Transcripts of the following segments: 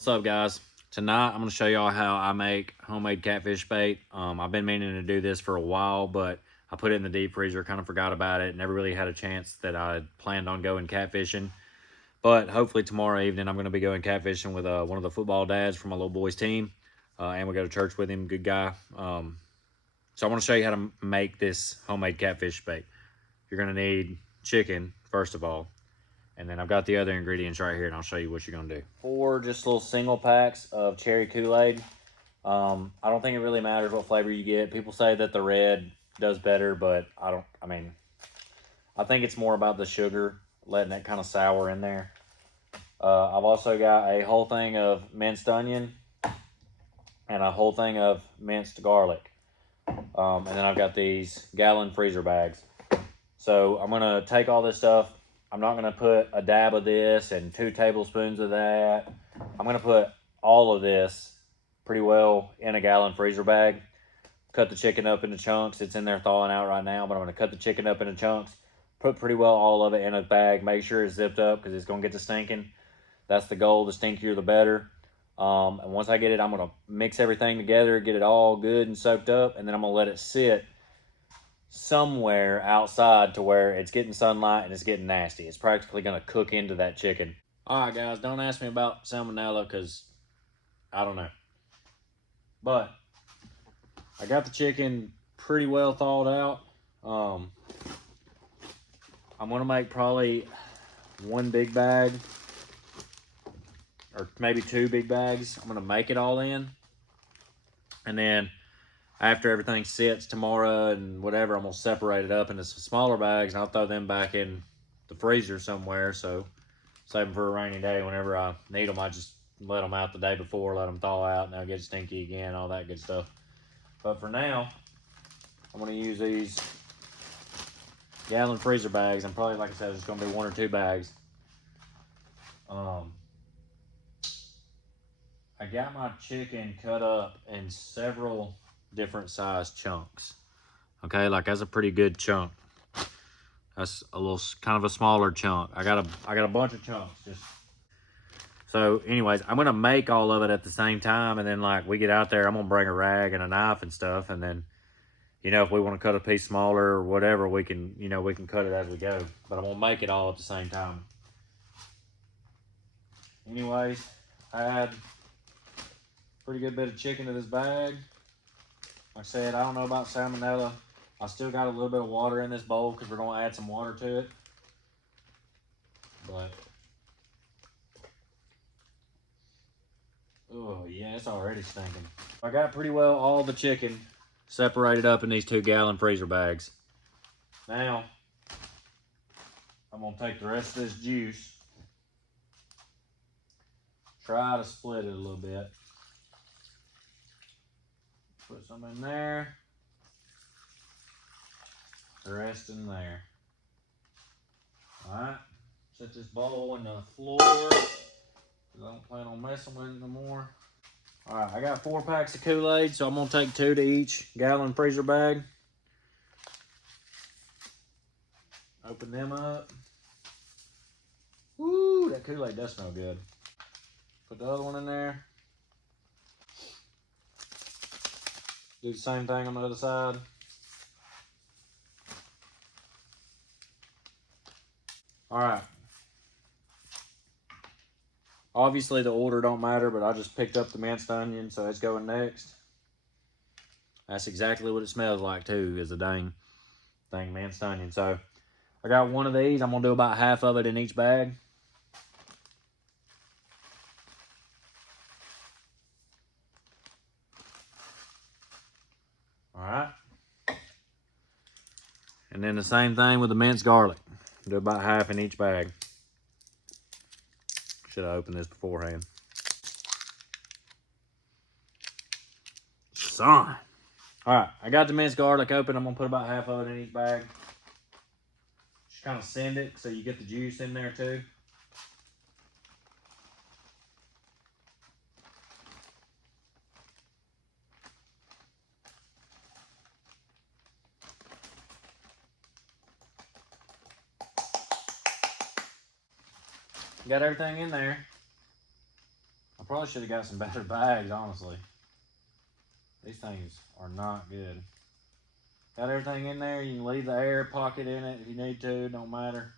What's up, guys? Tonight I'm going to show y'all how I make homemade catfish bait. I've been meaning to do this for a while, but I put it in the deep freezer, kind of forgot about it, never really had a chance that I planned on going catfishing. But hopefully tomorrow evening I'm going to be going catfishing with one of the football dads from my little boy's team, and we go to church with him, good guy. So I want to show you how to make this homemade catfish bait. You're going to need chicken, first of all. And then I've got the other ingredients right here, and I'll show you what you're gonna do. 4 just little single packs of cherry Kool-Aid. I don't think it really matters what flavor you get. People say that the red does better, but I think it's more about the sugar, letting it kind of sour in there. I've also got a whole thing of minced onion and a whole thing of minced garlic. And then I've got these gallon freezer bags. So I'm gonna take all this stuff. I'm not going to put a dab of this and 2 tablespoons of that. I'm going to put all of this pretty well in a gallon freezer bag. Cut the chicken up into chunks. It's in there thawing out right now, but I'm going to cut the chicken up into chunks. Put pretty well all of it in a bag. Make sure it's zipped up because it's going to get to stinking. That's the goal. The stinkier, the better. And once I get it, I'm going to mix everything together, get it all good and soaked up, and then I'm going to let it sit somewhere outside to where it's getting sunlight and it's getting nasty. It's practically going to cook into that chicken. All right, guys, don't ask me about salmonella because I don't know. But I got the chicken pretty well thawed out. I'm going to make probably 1 big bag or maybe 2 big bags. I'm going to make it all in. And then after everything sits tomorrow and whatever, I'm going to separate it up into some smaller bags, and I'll throw them back in the freezer somewhere. So save them for a rainy day. Whenever I need them, I just let them out the day before, let them thaw out, and they'll get stinky again, all that good stuff. But for now, I'm going to use these gallon freezer bags. And probably, like I said, it's going to be 1 or 2 bags. I got my chicken cut up in several different size chunks. Okay, like that's a pretty good chunk. That's a little kind of a smaller chunk. I got a bunch of chunks. Just so anyways, I'm gonna make all of it at the same time, and then like we get out there, I'm gonna bring a rag and a knife and stuff, and then if we want to cut a piece smaller or whatever, we can we can cut it as we go. But I'm gonna make it all at the same time. Anyways, I add pretty good bit of chicken to this bag. Like I said, I don't know about salmonella. I still got a little bit of water in this bowl because we're going to add some water to it. But, oh yeah, it's already stinking. I got pretty well all the chicken separated up in these 2 gallon freezer bags. Now, I'm going to take the rest of this juice, try to split it a little bit. Put some in there. The rest in there. Alright, set this bowl in the floor because I don't plan on messing with it no more. Alright, I got 4 packs of Kool-Aid, so I'm going to take 2 to each gallon freezer bag. Open them up. Woo, that Kool-Aid does smell good. Put the other one in there. Do the same thing on the other side. Alright. Obviously the order don't matter, but I just picked up the minced onion, so it's going next. That's exactly what it smells like too, is the dang minced onion. So I got 1 of these. I'm gonna do about half of it in each bag. Alright. And then the same thing with the minced garlic. Do about half in each bag. Should have opened this beforehand. Son. Alright, I got the minced garlic open. I'm going to put about half of it in each bag. Just kind of send it so you get the juice in there too. Got everything in there. probably should have got some better bags, honestly. These things are not good. Got everything in there. You can leave the air pocket in it if you need to. Don't matter.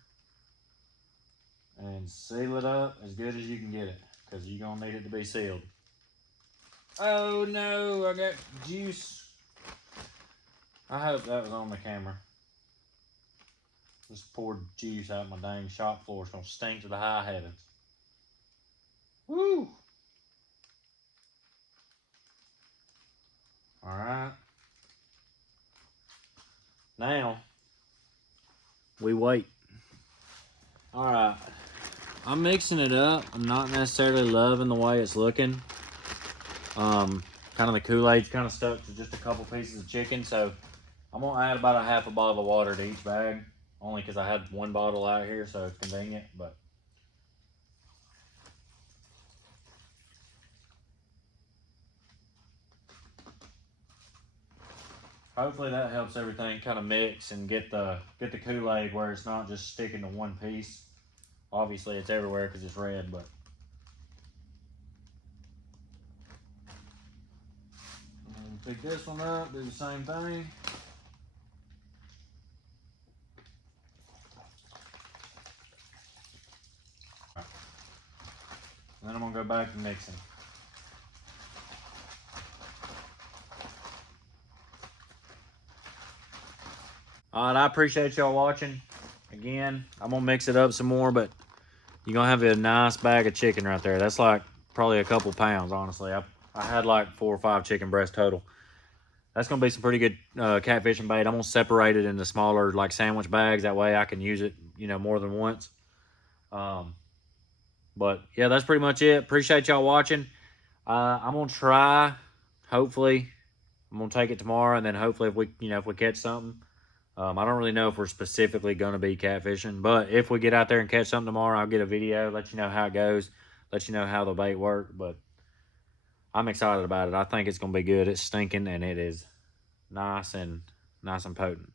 And seal it up as good as you can get it, because you're going to need it to be sealed. Oh no, I got juice. I hope that was on the camera. Just poured juice out my dang shop floor. It's going to stink to the high heavens. Woo! Alright. Now, we wait. Alright. I'm mixing it up. I'm not necessarily loving the way it's looking. Kind of the Kool-Aid's kind of stuck to just a couple pieces of chicken, so I'm going to add about a half a bottle of water to each bag, only because I had one bottle out here, so it's convenient, but hopefully that helps everything kind of mix and get the Kool-Aid where it's not just sticking to one piece. Obviously it's everywhere because it's red, but pick this one up, do the same thing. And then I'm gonna go back to mixing. Alright, I appreciate y'all watching. Again, I'm gonna mix it up some more, but you're gonna have a nice bag of chicken right there. That's like probably a couple pounds, honestly. I had like 4 or 5 chicken breasts total. That's gonna be some pretty good catfishing bait. I'm gonna separate it into smaller like sandwich bags. That way I can use it, you know, more than once. But yeah, that's pretty much it. Appreciate y'all watching. I'm gonna try. Hopefully, I'm gonna take it tomorrow, and then hopefully, if we catch something. I don't really know if we're specifically gonna be catfishing, but if we get out there and catch something tomorrow, I'll get a video, let you know how it goes, let you know how the bait worked. But I'm excited about it. I think it's gonna be good. It's stinking, and it is nice and potent.